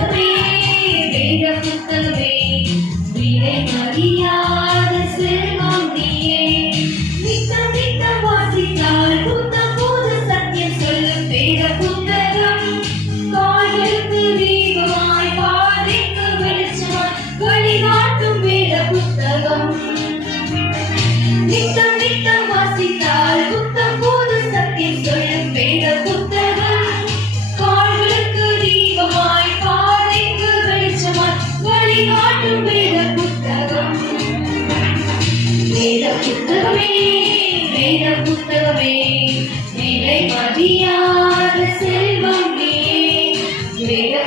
புத்தகமே வேத புத்தகமே விலை மறியாத செல்வம் நீயே நித்தம் நித்தம் வாசித்தால் புத்தம் புது சத்தியம் சொல்லும் வேத புத்தகம் கால்களுக்கு தீபமாய் பாதைக்கு வெளிச்சமாய் வழிகாட்டும் வேத புத்தகம் நித்தம் நித்தம் வாசித்தால் புத்தம் புது சத்தியம் சொல்லும் வேத புத்தகம் கால்களுக்கு தீபமாய் பாதைக்கு வெளிச்சமாய் வழிகாட்டும் வேத புத்தகம் வேத புத்தகமே வேத புத்தகமே விலை மதியாத செல்வம் நீயே வேத